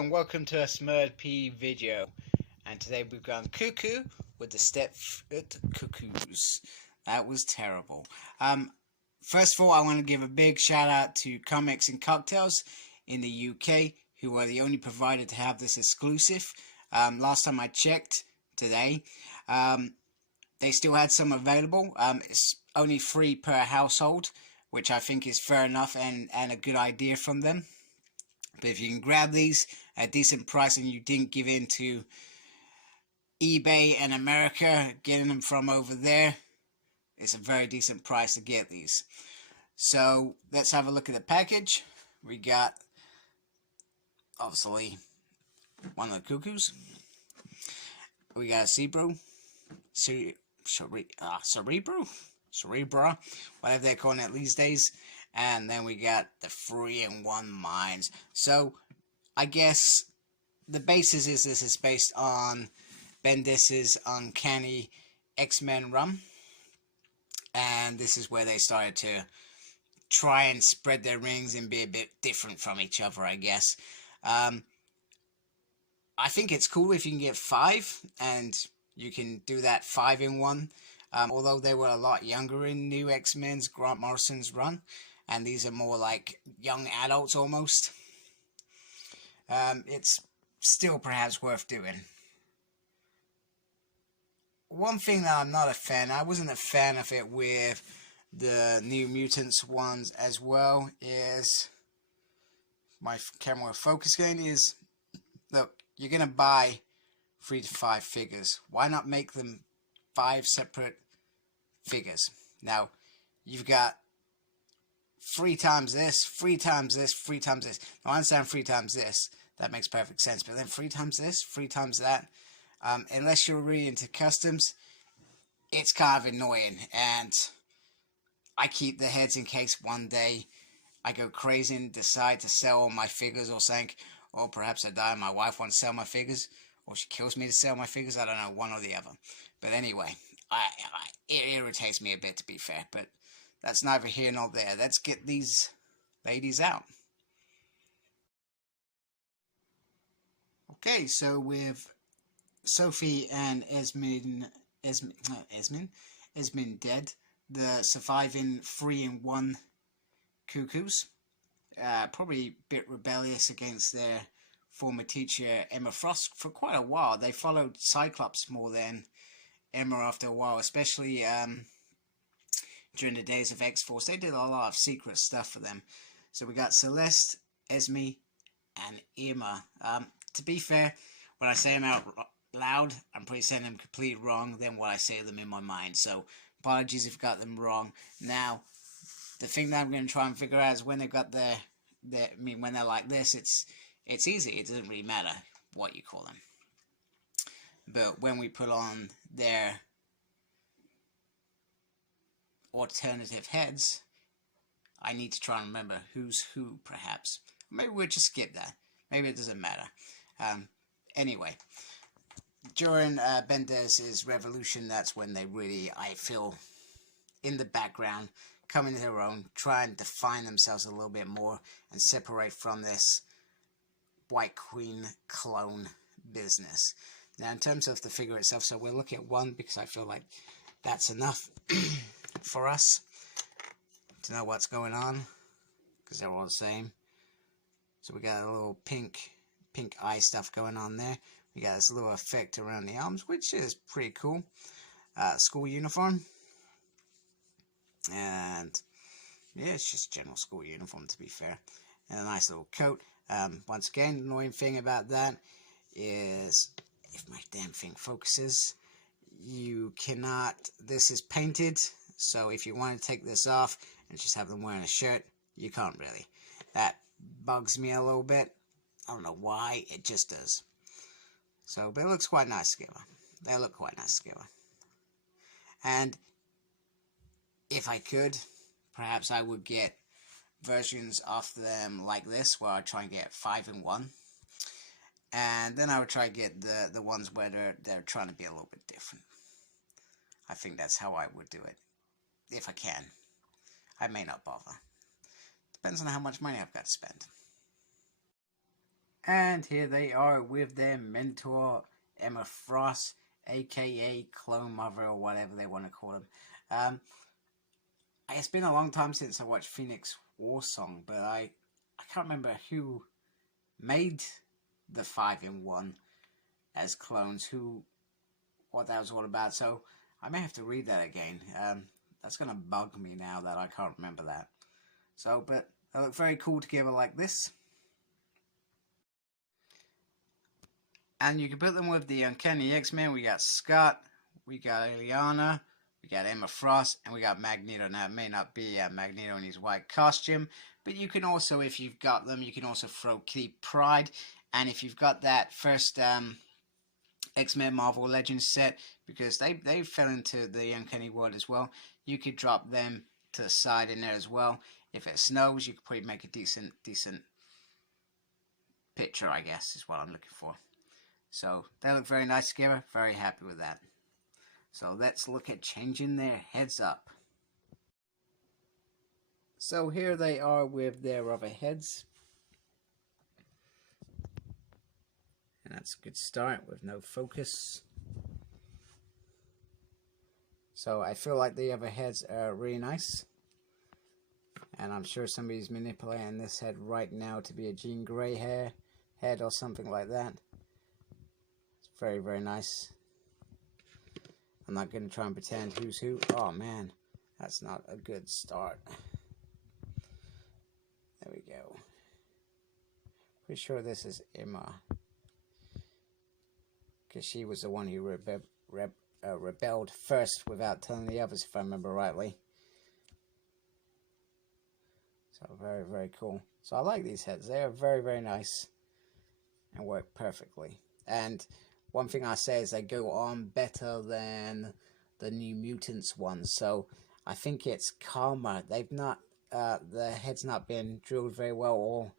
and welcome to a smerdp video. And today we've gone Cuckoo with the Stepford Cuckoos. That was terrible. First of all, I want to give a big shout out to Comics and Cocktails in the UK, who are the only provider to have this exclusive. Last time I checked today, they still had some available. It's only free per household, which I think is fair enough and a good idea from them. But if you can grab these at a decent price and you didn't give in to eBay and America, getting them from over there, it's a very decent price to get these. So let's have a look at the package. We got, obviously, one of the Cuckoos. We got a Cerebro, Cerebra, whatever they're calling it these days. And then we got the 3-in-1 Minds. So I guess the basis is this is based on Bendis's Uncanny X-Men run, and this is where they started to try and spread their rings and be a bit different from each other, I guess. I think it's cool if you can get 5 and you can do that 5-in-1. Although they were a lot younger in New X-Men's Grant Morrison's run, and these are more like young adults almost. It's still perhaps worth doing. One thing that I'm not a fan, I wasn't a fan of it with the New Mutants ones as well, is my camera focus again is, look, you're going to buy 3 to 5 figures. Why not make them 5 separate figures? Now, you've got 3 times this, 3 times this, 3 times this. Now, I understand 3 times this. That makes perfect sense. But then 3 times this, 3 times that. Unless you're really into customs, it's kind of annoying. And I keep the heads in case one day I go crazy and decide to sell all my figures or something. Or perhaps I die and my wife wants to sell my figures. Or she kills me to sell my figures. I don't know, one or the other. But anyway, it irritates me a bit, to be fair. But that's neither here nor there. Let's get these ladies out. Okay, so with Sophie and Esmond dead, the surviving 3-in-1 Cuckoos, probably a bit rebellious against their former teacher Emma Frost for quite a while. They followed Cyclops more than Emma after a while, especially during the days of X-Force. They did a lot of secret stuff for them. So we got Celeste, Esme, and Emma. To be fair, when I say them out loud, I'm probably saying them completely wrong than what I say them in my mind. So apologies if I got them wrong. Now, the thing that I'm going to try and figure out is when they've got when they're like this, it's easy. It doesn't really matter what you call them. But when we put on their alternative heads, I need to try and remember who's who, perhaps. Maybe we'll just skip that. Maybe it doesn't matter. Anyway, during Bendis's revolution, that's when they really, I feel, in the background, come into their own, try and define themselves a little bit more, and separate from this White Queen clone business. Now, in terms of the figure itself, so we'll look at one because I feel like that's enough for us to know what's going on, because they're all the same. So we got a little pink eye stuff going on there. We got this little effect around the arms, which is pretty cool. School uniform. And yeah, it's just general school uniform, to be fair. And a nice little coat. Once again, the annoying thing about that is, if my damn thing focuses, you cannot, this is painted, so if you want to take this off and just have them wearing a shirt, you can't really. That bugs me a little bit. I don't know why, it just does. So, but it looks quite nice together. They look quite nice together. And if I could, perhaps I would get versions of them like this, where I try and get 5-in-1. And then I would try to get the ones where they're trying to be a little bit different. I think that's how I would do it, if I can. I may not bother. Depends on how much money I've got to spend. And here they are with their mentor, Emma Frost, aka Clone Mother, or whatever they want to call him. It's been a long time since I watched Phoenix Warsong, but I can't remember who made the 5-in-1 as clones, what that was all about. So I may have to read that again. That's gonna bug me now that I can't remember that. So, but they look very cool together like this. And you can put them with the Uncanny X-Men. We got Scott, we got Ileana, we got Emma Frost, and we got Magneto. Now, it may not be Magneto in his white costume, but you can also, if you've got them, you can also throw Kitty Pryde. And if you've got that first X-Men Marvel Legends set, because they fell into the Uncanny world as well, you could drop them to the side in there as well. If it snows, you could probably make a decent picture, I guess, is what I'm looking for. So they look very nice together. Very happy with that. So let's look at changing their heads up. So here they are with their other heads. And that's a good start with no focus. So I feel like the other heads are really nice. And I'm sure somebody's manipulating this head right now to be a Jean Grey head or something like that. It's very, very nice. I'm not going to try and pretend who's who. Oh man, that's not a good start. There we go. Pretty sure this is Emma, because she was the one who rebelled first without telling the others, if I remember rightly. So very, very cool. So I like these heads. They are very, very nice and work perfectly. And one thing I say is they go on better than the New Mutants ones. So I think it's calmer. They've not, the head's not been drilled very well, or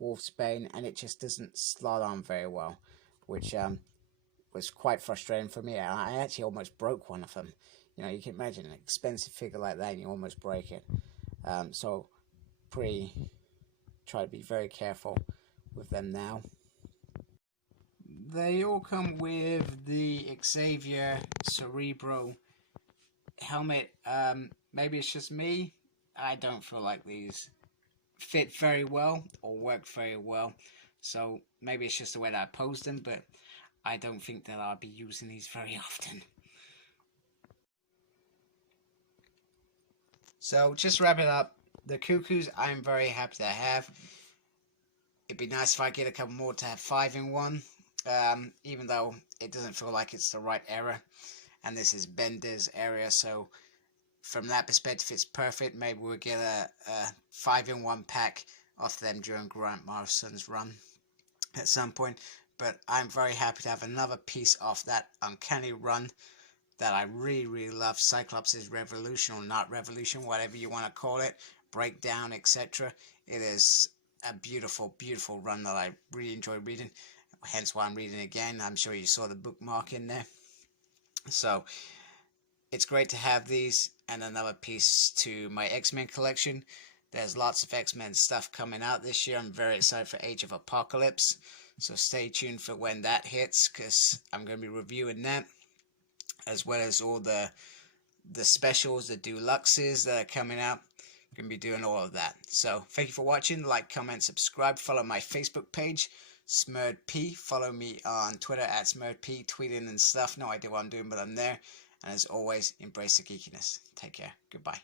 Wolfsbane, and it just doesn't slot on very well, which was quite frustrating for me. I actually almost broke one of them. You know, you can imagine an expensive figure like that and you almost break it. So try to be very careful with them now. They all come with the Xavier Cerebro helmet. Maybe it's just me. I don't feel like these fit very well or work very well. So maybe it's just the way that I posed them, but I don't think that I'll be using these very often. So just to wrap it up, the Cuckoos I'm very happy to have. It'd be nice if I get a couple more to have 5-in-1, even though it doesn't feel like it's the right era, and this is Bender's area, so from that perspective it's perfect. Maybe we'll get a 5-in-1 pack off them during Grant Morrison's run at some point. But I'm very happy to have another piece off that Uncanny run that I really, really love. Cyclops' Revolution, or not Revolution, whatever you want to call it, Breakdown, etc. It is a beautiful, beautiful run that I really enjoy reading, hence why I'm reading it again. I'm sure you saw the bookmark in there. So it's great to have these and another piece to my X-Men collection. There's lots of X-Men stuff coming out this year. I'm very excited for Age of Apocalypse, so stay tuned for when that hits, because I'm going to be reviewing that, as well as all the specials, the deluxes that are coming out. I'm going to be doing all of that. So thank you for watching. Like, comment, subscribe. Follow my Facebook page, smerdp. Follow me on Twitter at smerdp, tweeting and stuff. No idea what I'm doing, but I'm there. And as always, embrace the geekiness. Take care. Goodbye.